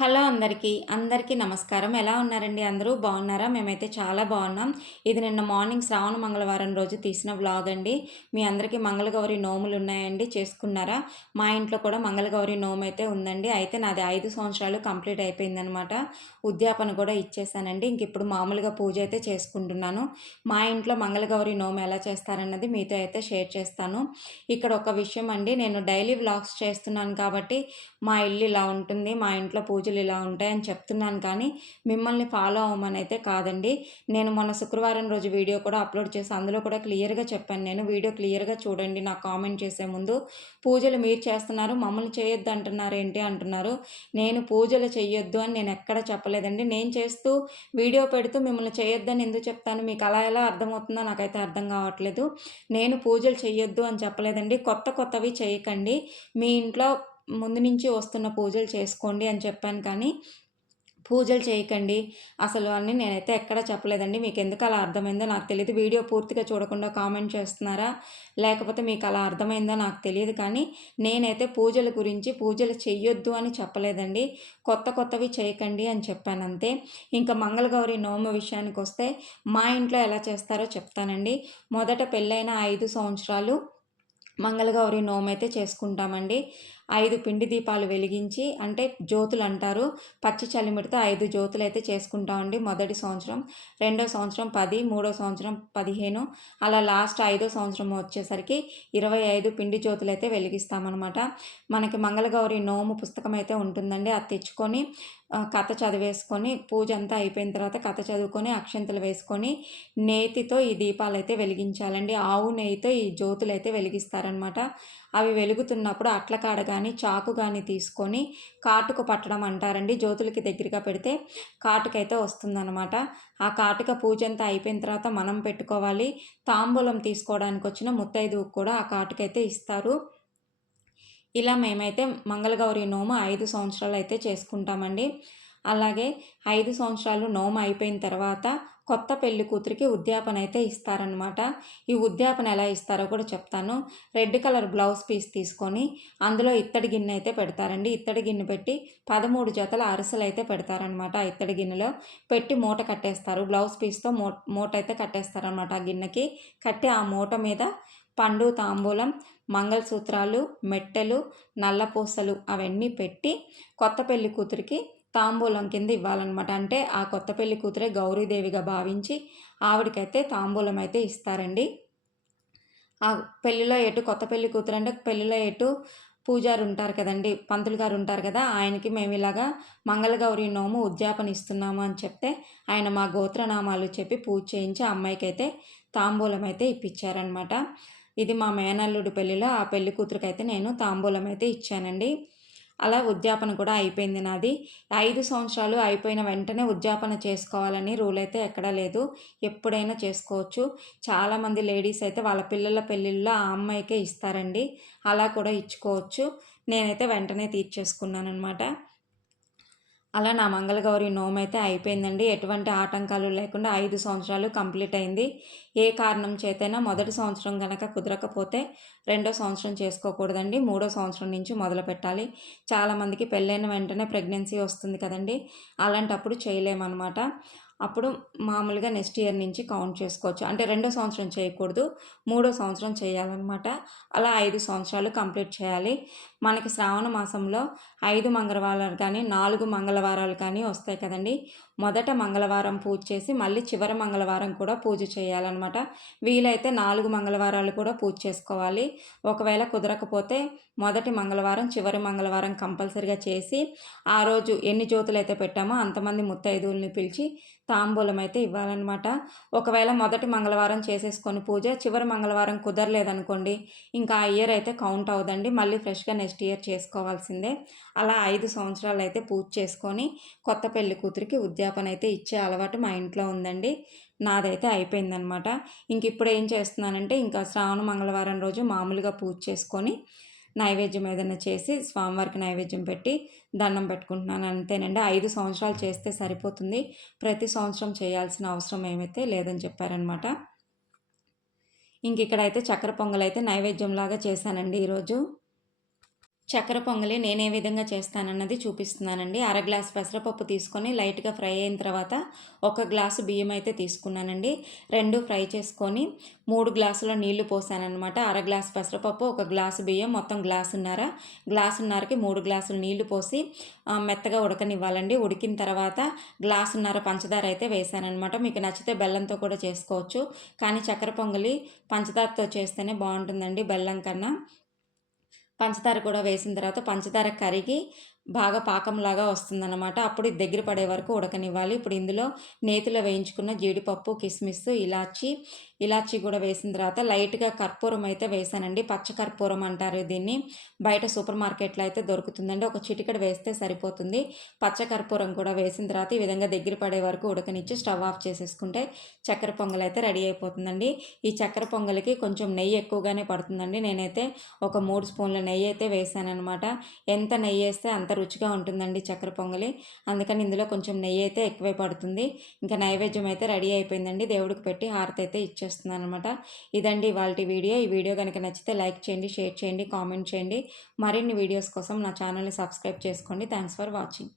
Hello అందరికీ అందరికీ నమస్కారం. ఎలా ఉన్నారండి అందరూ? బాగున్నారా? మేమైతే చాలా బాగున్నాం. ఇది నిన్న మార్నింగ్ శ్రావణ మంగళవారం రోజు తీసిన వ్లాగ్ అండి. మీ అందరికీ మంగళగౌరి నోములు ఉన్నాయండి. చేసుకున్నారా? మా ఇంట్లో కూడా మంగళగౌరి నోము అయితే ఉందండి. అయితే నాది ఐదు సంవత్సరాలు కంప్లీట్ అయిపోయిందనమాట. ఉద్యాపన కూడా ఇచ్చేసానండి. ఇంక ఇప్పుడు మామూలుగా పూజ అయితే చేసుకుంటున్నాను. మా ఇంట్లో మంగళగౌరి నోము ఎలా చేస్తారన్నది మీతో అయితే షేర్ చేస్తాను. ఇక్కడ ఒక విషయం అండి. నేను డైలీ వ్లాగ్స్ చేస్తున్నాను కాబట్టి మా ఇల్లు ఇలా ఉంటుంది. మా ఇంట్లో పూజ రోజులు ఇలా ఉంటాయని చెప్తున్నాను కానీ మిమ్మల్ని ఫాలో అవ్వమని అయితే కాదండి. నేను మొన్న శుక్రవారం రోజు వీడియో కూడా అప్లోడ్ చేసి అందులో కూడా క్లియర్గా చెప్పాను. నేను వీడియో క్లియర్గా చూడండి నాకు కామెంట్ చేసే ముందు. పూజలు మీరు చేస్తున్నారు మమ్మల్ని చేయొద్దు అంటున్నారు ఏంటి అంటున్నారు. నేను పూజలు చేయొద్దు అని నేను ఎక్కడ చెప్పలేదండి. నేను చేస్తూ వీడియో పెడుతూ మిమ్మల్ని చేయొద్దని ఎందుకు చెప్తాను? మీకు అలా ఎలా అర్థమవుతుందో నాకైతే అర్థం కావట్లేదు. నేను పూజలు చేయొద్దు అని చెప్పలేదండి. కొత్త కొత్తవి చేయకండి. మీ ఇంట్లో ముందు నుంచి వస్తున్న పూజలు చేసుకోండి అని చెప్పాను కానీ పూజలు చేయకండి. అసలు అన్నీ నేనైతే ఎక్కడ చెప్పలేదండి. మీకు ఎందుకు అలా అర్థమైందో నాకు తెలియదు వీడియో పూర్తిగా చూడకుండా కామెంట్ చేస్తున్నారా? లేకపోతే మీకు అలా అర్థమైందో నాకు తెలియదు కానీ నేనైతే పూజల గురించి పూజలు చెయ్యొద్దు అని చెప్పలేదండి. కొత్త కొత్తవి చేయకండి అని చెప్పాను అంతే. ఇంకా మంగళగౌరి నోమ విషయానికి వస్తే మా ఇంట్లో ఎలా చేస్తారో చెప్తానండి. మొదట పెళ్ళైన ఐదు సంవత్సరాలు మంగళగౌరి నోము అయితే చేసుకుంటామండి. ఐదు పిండి దీపాలు వెలిగించి అంటే జ్యోతులు అంటారు. పచ్చి చలిమిడితో ఐదు జ్యోతులు అయితే చేసుకుంటామండి మొదటి సంవత్సరం. రెండో సంవత్సరం పది మూడో సంవత్సరం పదిహేను అలా లాస్ట్ ఐదో సంవత్సరం వచ్చేసరికి ఇరవై ఐదు పిండి జ్యోతులు అయితే వెలిగిస్తామన్నమాట. మనకి మంగళగౌరి నోము పుస్తకం అయితే ఉంటుందండి. అది తెచ్చుకొని కథ చదివేసుకొని పూజ అంతా అయిపోయిన తర్వాత కథ చదువుకొని అక్షంతలు వేసుకొని నేతితో ఈ దీపాలు అయితే వెలిగించాలండి. ఆవు నెయ్యితో ఈ జ్యోతులు అయితే వెలిగిస్తారనమాట అవి వెలుగుతున్నప్పుడు అట్లకాడగా కానీ చాకు కానీ తీసుకొని కాటుకు పట్టడం అంటారండి. జ్యోతులకి దగ్గరగా పెడితే కాటుకైతే వస్తుందన్నమాట. ఆ కాటుక పూజ అంతా అయిపోయిన తర్వాత మనం పెట్టుకోవాలి. తాంబూలం తీసుకోవడానికి వచ్చిన ముత్తైదువు కూడా ఆ కాటుకైతే ఇస్తారు. ఇలా మేమైతే మంగళగౌరి నోము ఐదు సంవత్సరాలు అయితే చేసుకుంటామండి. అలాగే ఐదు సంవత్సరాలు నోము అయిపోయిన తర్వాత కొత్త పెళ్ళి కూతురికి ఉద్యాపన అయితే ఇస్తారనమాట ఈ ఉద్యాపన ఎలా ఇస్తారో కూడా చెప్తాను. రెడ్ కలర్ బ్లౌజ్ పీస్ తీసుకొని అందులో ఇత్తడి గిన్నె అయితే పెడతారండి. ఇత్తడి గిన్నె పెట్టి పదమూడు జతల అరసలు అయితే పెడతారనమాట ఆ ఇత్తడి గిన్నెలో. పెట్టి మూట కట్టేస్తారు. బ్లౌజ్ పీస్తో మూ మూట అయితే కట్టేస్తారనమాట ఆ గిన్నెకి. కట్టి ఆ మూట మీద పండు తాంబూలం మంగళసూత్రాలు మెట్టెలు నల్లపూసలు అవన్నీ పెట్టి కొత్త పెళ్ళి కూతురికి తాంబూలం కింద ఇవ్వాలన్నమాట. అంటే ఆ కొత్త పెళ్ళి కూతురే గౌరీదేవిగా భావించి ఆవిడకైతే తాంబూలం అయితే ఇస్తారండి. ఆ పెళ్ళిలో ఎటు కొత్త పెళ్ళి కూతురు అంటే పెళ్ళిలో ఎటు పూజారు ఉంటారు కదండి పంతులు గారు ఉంటారు కదా ఆయనకి మేము ఇలాగా మంగళగౌరి నోము ఉద్యాపన ఇస్తున్నాము అని చెప్తే ఆయన మా గోత్రనామాలు చెప్పి పూజ చేయించి అమ్మాయికి అయితే తాంబూలం అయితే ఇప్పించారనమాట ఇది మా మేనల్లుడి పెళ్ళిలో ఆ పెళ్ళి కూతురుకైతే నేను తాంబూలం అయితే ఇచ్చానండి. అలా ఉద్యాపన కూడా అయిపోయింది నాది. ఐదు సంవత్సరాలు అయిపోయిన వెంటనే ఉద్యాపన చేసుకోవాలని రూల్ అయితే ఎక్కడా లేదు. ఎప్పుడైనా చేసుకోవచ్చు. చాలామంది లేడీస్ అయితే వాళ్ళ పిల్లల పెళ్ళిళ్ళలో ఆ అమ్మాయికే ఇస్తారండి. అలా కూడా ఇచ్చుకోవచ్చు. నేనైతే వెంటనే తీర్చేసుకున్నాను అనమాట అలా నా మంగళగౌరి నోమ్ అయితే అయిపోయిందండి. ఎటువంటి ఆటంకాలు లేకుండా ఐదు సంవత్సరాలు కంప్లీట్ అయింది. ఏ కారణం చేతైనా మొదటి సంవత్సరం కనుక కుదరకపోతే రెండో సంవత్సరం చేసుకోకూడదండి. మూడో సంవత్సరం నుంచి మొదలు పెట్టాలి. చాలామందికి పెళ్ళైన వెంటనే ప్రెగ్నెన్సీ వస్తుంది కదండి. అలాంటప్పుడు చేయలేమన్నమాట. అప్పుడు మామూలుగా నెక్స్ట్ ఇయర్ నుంచి కౌంట్ చేసుకోవచ్చు. అంటే రెండో సంవత్సరం చేయకూడదు. మూడో సంవత్సరం చేయాలన్నమాట. అలా ఐదు సంవత్సరాలు కంప్లీట్ చేయాలి. మనకి శ్రావణ మాసంలో ఐదు మంగళవారాలు కానీ నాలుగు మంగళవారాలు కానీ వస్తాయి కదండి. మొదట మంగళవారం పూజ చేసి మళ్ళీ చివరి మంగళవారం కూడా పూజ చేయాలన్నమాట. వీలైతే నాలుగు మంగళవారాలు కూడా పూజ చేసుకోవాలి. ఒకవేళ కుదరకపోతే మొదటి మంగళవారం చివరి మంగళవారం కంపల్సరిగా చేసి ఆ రోజు ఎన్ని జ్యోతులు అయితే పెట్టామో అంతమంది ముత్తైదువుల్ని పిలిచి తాంబూలం అయితే ఇవ్వాలన్నమాట. ఒకవేళ మొదటి మంగళవారం చేసేసుకొని పూజ చివరి మంగళవారం కుదరలేదనుకోండి ఇంకా ఆ ఇయర్ అయితే కౌంట్ అవుదండి. మళ్ళీ ఫ్రెష్గా నెక్స్ట్ ఇయర్ చేసుకోవాల్సిందే. అలా ఐదు సంవత్సరాలు అయితే పూజ చేసుకొని కొత్త పెళ్ళి కూతురికి ఉద్యాపన అయితే ఇచ్చే అలవాటు మా ఇంట్లో ఉందండి. నాదైతే అయిపోయిందనమాట. ఇంక ఇప్పుడు ఏం చేస్తున్నానంటే ఇంకా శ్రావణ మంగళవారం రోజు మామూలుగా పూజ చేసుకొని నైవేద్యం ఏదైనా చేసి స్వామివారికి నైవేద్యం పెట్టి దండం పెట్టుకుంటున్నాను. అంతేనండి. ఐదు సంవత్సరాలు చేస్తే సరిపోతుంది. ప్రతి సంవత్సరం చేయాల్సిన అవసరం ఏమైతే లేదని చెప్పారనమాట. ఇంక ఇక్కడైతే చక్కెర పొంగల్ అయితే నైవేద్యంలాగా చేశానండి ఈరోజు. చక్కెర పొంగలి నేను ఏ విధంగా చేస్తానన్నది చూపిస్తున్నానండి. అర గ్లాస్ పెసరపప్పు తీసుకొని లైట్గా ఫ్రై అయిన తర్వాత ఒక గ్లాసు బియ్యం అయితే తీసుకున్నానండి. రెండు ఫ్రై చేసుకొని మూడు గ్లాసుల నీళ్ళు పోసానన్నమాట. అర గ్లాస్ పెసరపప్పు ఒక గ్లాసు బియ్యం మొత్తం గ్లాసున్నర. గ్లాసున్నరకి మూడు గ్లాసులు నీళ్ళు పోసి మెత్తగా ఉడకనివ్వాలండి. ఉడికిన తర్వాత గ్లాసున్నర పంచదార అయితే వేసానమాట మీకు నచ్చితే బెల్లంతో కూడా చేసుకోవచ్చు. కానీ చక్కెర పొంగలి పంచదారతో చేస్తేనే బాగుంటుందండి బెల్లం కన్నా. పంచదార కూడా వేసిన తర్వాత పంచదార కరిగి బాగా పాకంలాగా వస్తుందన్నమాట. అప్పుడు ఇది దగ్గర పడే వరకు ఉడకనివ్వాలి. ఇప్పుడు ఇందులో నేతిలో వేయించుకున్న జీడిపప్పు కిస్మిస్ ఇలాచి ఇలాచి కూడా వేసిన తర్వాత లైట్గా కర్పూరం అయితే వేసానండి. పచ్చ కర్పూరం అంటారు దీన్ని. బయట సూపర్ మార్కెట్లో అయితే దొరుకుతుందండి. ఒక చిటికడ వేస్తే సరిపోతుంది. పచ్చ కర్పూరం కూడా వేసిన తర్వాత ఈ విధంగా దగ్గర పడే వరకు ఉడకనిచ్చి స్టవ్ ఆఫ్ చేసేసుకుంటే చక్కెర పొంగల్ అయితే రెడీ అయిపోతుందండి. ఈ చక్కెర పొంగలికి కొంచెం నెయ్యి ఎక్కువగానే పడుతుందండి. నేనైతే ఒక మూడు స్పూన్ల నెయ్యి అయితే వేసానమాట ఎంత నెయ్యి వేస్తే అంత రుచిగా ఉంటుందండి చక్కెర పొంగలి. అందుకని ఇందులో కొంచెం నెయ్యి అయితే ఎక్కువే పడుతుంది. ఇంకా నైవేద్యం అయితే రెడీ అయిపోయిందండి. దేవుడికి పెట్టి హారతి అయితే ఇచ్చేస్తున్నాను అనమాట ఇదండి వాళ్ళ వీడియో. ఈ వీడియో కనుక నచ్చితే లైక్ చేయండి షేర్ చేయండి కామెంట్ చేయండి. మరిన్ని వీడియోస్ కోసం నా ఛానల్ని సబ్స్క్రైబ్ చేసుకోండి. Thanks for watching.